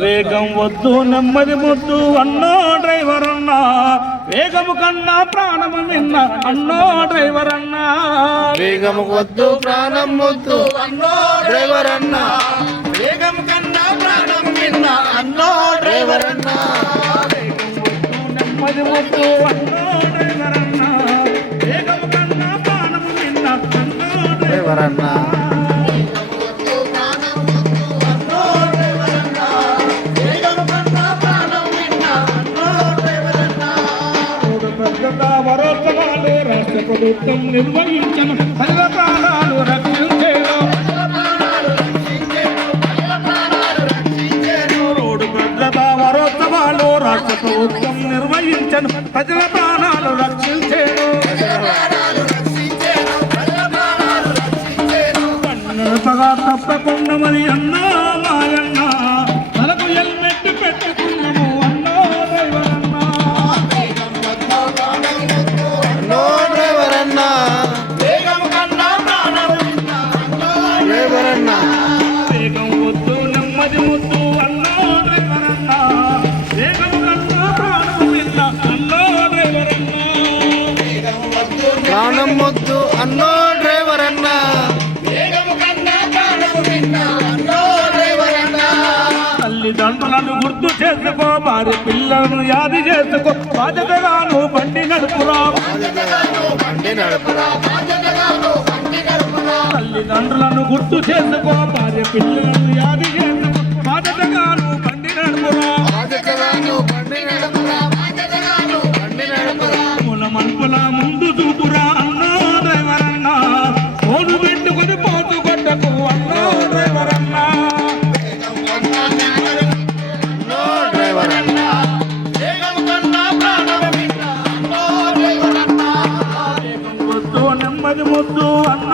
వేగం వద్దు నెమ్మది ముద్దు అన్నో డ్రైవర్ అన్నా, వేగము కన్నా ప్రాణము నిన్న అన్నో డ్రైవర్ అన్నా. వేగము వద్దు ప్రాణం ముద్దు అన్నో డ్రైవర్ అన్నా, వేగం కన్నా ప్రాణం నిన్న అన్నో డ్రైవర్ అన్నా. నెమ్మది ముద్దు అన్నో డ్రైవర్ అన్నా, వేగము కన్నా ప్రాణము నిన్న అన్నో డ్రైవర్ అన్నా. వరోత్సవాలు రాష్ట్ర ప్రభుత్వం నిర్వహించను, సర్వ ప్రాణాలు రక్షించేను. రోడ్డు భద్రతా వరోత్సవాలు రాష్ట్ర ప్రభుత్వం నిర్వహించను, ప్రజల ప్రాణాలు రక్షించేను. పన్నుగా తప్పకుండా మరి అన్నా మాయన్న, తలకు హెల్మెట్ పెట్టుకున్నాము అన్నో డ్రైవర్ అన్నా. వేగం వద్దు నెమ్మది ముద్దు అన్నో డ్రైవర్ అన్నా, వేగం కన్నా ప్రాణం నిన్న అన్నో డ్రైవర్ అన్నా. ప్రాణం ముద్దు అన్నో డ్రైవర్ అన్నా, వేగం కన్నా ప్రాణం నిన్న అన్నో డ్రైవర్ అన్నా. తల్లిదండ్రులను గుర్తు చేసుకో, భార్య పిల్లలను యాది చేసుకో, బాధ్యతగాను బండి నడుపురా. తల్లిదండ్రులను గుర్తు చేసుకో, భార్య పిల్లలను యాది చేసుకో, బాధ్యతగాను బండి నడుపురా. మనుపుల ముందు చూపురా అన్నో డ్రైవర్ అన్నా, ఫోను పెట్టుకుని పోతు కొట్టకు అన్నో డ్రైవర్ అన్నా. నెమ్మది ముద్దు అన్న